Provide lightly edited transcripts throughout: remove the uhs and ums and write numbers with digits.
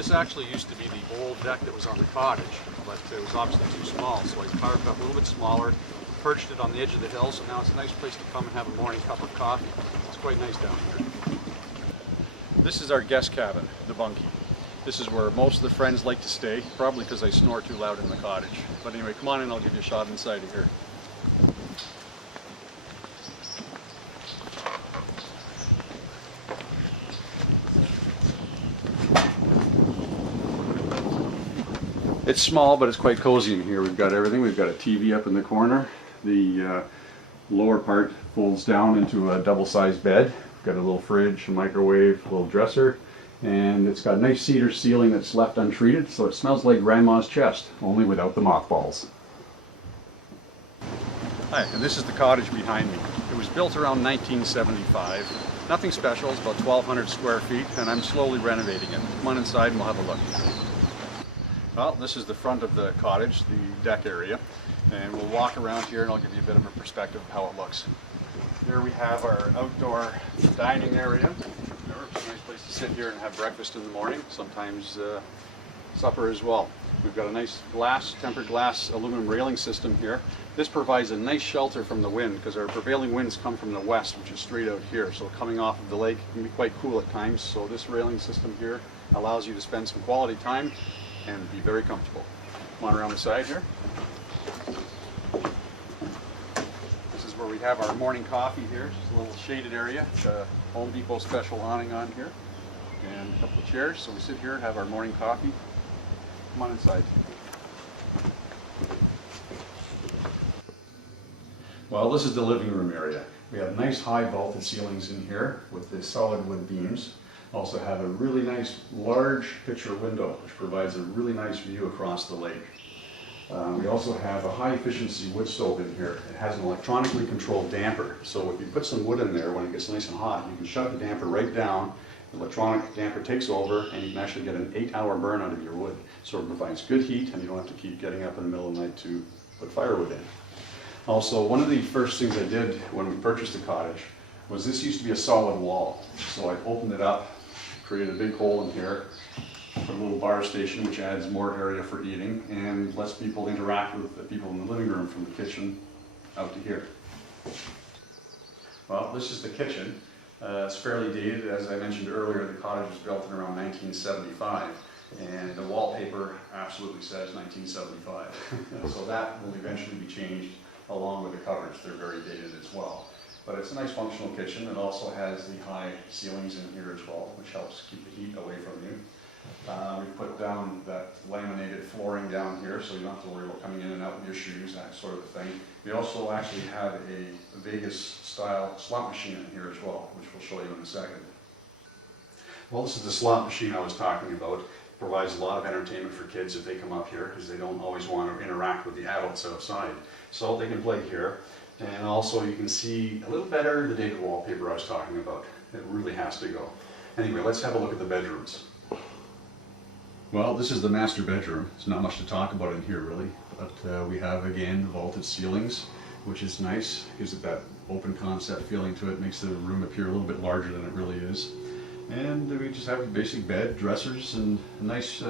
This actually used to be the old deck that was on the cottage, but it was obviously too small, so I carved it up a little bit smaller, perched it on the edge of the hill, so now it's a nice place to come and have a morning cup of coffee. It's quite nice down here. This is our guest cabin, the bunkie. This is where most of the friends like to stay, probably because I snore too loud in the cottage. But anyway, come on in, I'll give you a shot inside of here. It's small, but it's quite cozy in here. We've got everything. We've got a TV up in the corner. The lower part folds down into a double-sized bed. We've got a little fridge, a microwave, a little dresser, and it's got a nice cedar ceiling that's left untreated, so it smells like Grandma's chest, only without the mothballs. Hi, and this is the cottage behind me. It was built around 1975. Nothing special, it's about 1,200 square feet, and I'm slowly renovating it. Come on inside and we'll have a look. Well, this is the front of the cottage, the deck area, and we'll walk around here and I'll give you a bit of a perspective of how it looks. Here we have our outdoor dining area. It's a nice place to sit here and have breakfast in the morning, sometimes supper as well. We've got a nice tempered glass aluminum railing system here. This provides a nice shelter from the wind because our prevailing winds come from the west, which is straight out here, so coming off of the lake can be quite cool at times. So this railing system here allows you to spend some quality time and be very comfortable. Come on around the side here. This is where we have our morning coffee here. Just a little shaded area. It's a Home Depot special awning on here. And a couple of chairs. So we sit here and have our morning coffee. Come on inside. Well, this is the living room area. We have nice high vaulted ceilings in here with the solid wood beams. Also have a really nice large picture window which provides a really nice view across the lake. We also have a high efficiency wood stove in here. It has an electronically controlled damper, so if you put some wood in there when it gets nice and hot, you can shut the damper right down, the electronic damper takes over, and you can actually get an 8-hour burn out of your wood. So it provides good heat and you don't have to keep getting up in the middle of the night to put firewood in. Also, one of the first things I did when we purchased the cottage was this used to be a solid wall. So I opened it up, created a big hole in here, put a little bar station which adds more area for eating and lets people interact with the people in the living room from the kitchen out to here. Well, this is the kitchen. It's fairly dated. As I mentioned earlier, the cottage was built in around 1975 and the wallpaper absolutely says 1975. So that will eventually be changed along with the cupboards. They're very dated as well. But it's a nice functional kitchen. It also has the high ceilings in here as well, which helps keep the heat away from you. We've put down that laminated flooring down here, so you don't have to worry about coming in and out with your shoes, that sort of thing. We also actually have a Vegas-style slot machine in here as well, which we'll show you in a second. Well, this is the slot machine I was talking about. It provides a lot of entertainment for kids if they come up here, because they don't always want to interact with the adults outside. So they can play here. And also you can see a little better the dated wallpaper I was talking about. It really has to go. Anyway, let's have a look at the bedrooms. Well, this is the master bedroom. There's not much to talk about in here really, but we have again vaulted ceilings, which is nice. Gives it that open concept feeling to it, makes the room appear a little bit larger than it really is. And we just have a basic bed, dressers, and a nice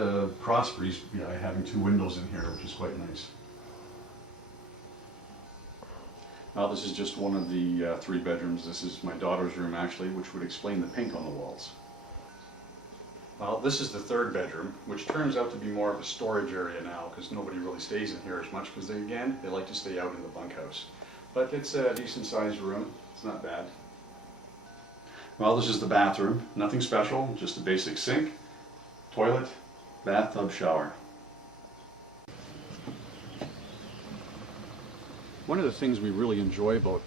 cross breeze by having 2 windows in here, which is quite nice. Now this is just one of the 3 bedrooms. This is my daughter's room actually, which would explain the pink on the walls. Well, this is the 3rd bedroom, which turns out to be more of a storage area now because nobody really stays in here as much because they like to stay out in the bunkhouse. But it's a decent sized room. It's not bad. Well, this is the bathroom. Nothing special, just a basic sink, toilet, bathtub, shower. One of the things we really enjoy about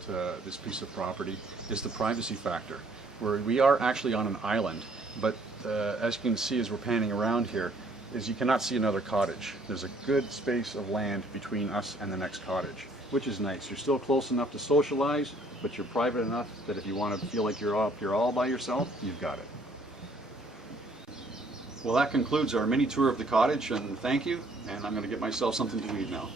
this piece of property is the privacy factor. We are actually on an island, but as you can see as we're panning around here, is you cannot see another cottage. There's a good space of land between us and the next cottage, which is nice. You're still close enough to socialize, but you're private enough that if you want to feel like you're all by yourself, you've got it. Well, that concludes our mini tour of the cottage, and thank you, and I'm going to get myself something to eat now.